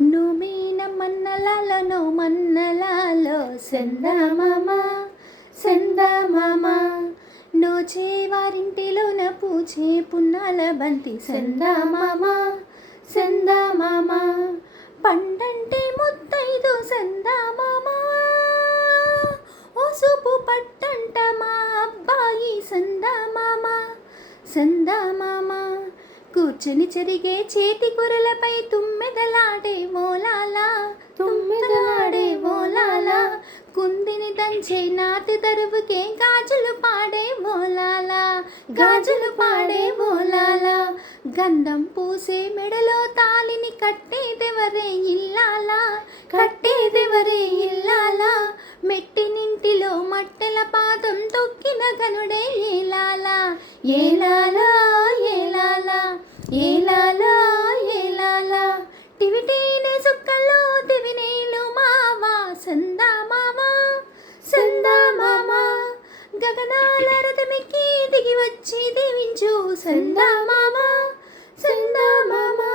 నువ్వీన మన్నలలో no మన్నలలో సందమామ సందమామ నోచే వారింటిలోన పూచే పున్నాల బంతి సందమామ సందమామ పండంటే ముత్తైదు సందమామ ఓసుపు పట్టంట మా అబ్బాయి సందమామ సందమామ కూర్చుని చెరిగే చేతి కూరలపై తుమ్మెదలాడే ఓలాలా తుమ్మెదలాడే ఓలాలా కుందిని దంచే నాతి తరువుకే గాజులు పాడే ఓలాలా గాజులు పాడే ఓలాలా గంధం పూసే మెడలో తాలిని కట్టేదెవరే ఇల్లాలా కట్టేదెవరే ఇల్లాలా మెట్టినింటిలో మట్టెల పాదం తొక్కిన గనుడే ఏలాలా ఏలాలా ఏలాలా ఏలాలా ఏలాలా టివిటీనే సుక్కల్లో దివినేలు మావా సందమామ సందమామ గగనాల రథమెక్కి దిగి వచ్చి దీవించు సందమామ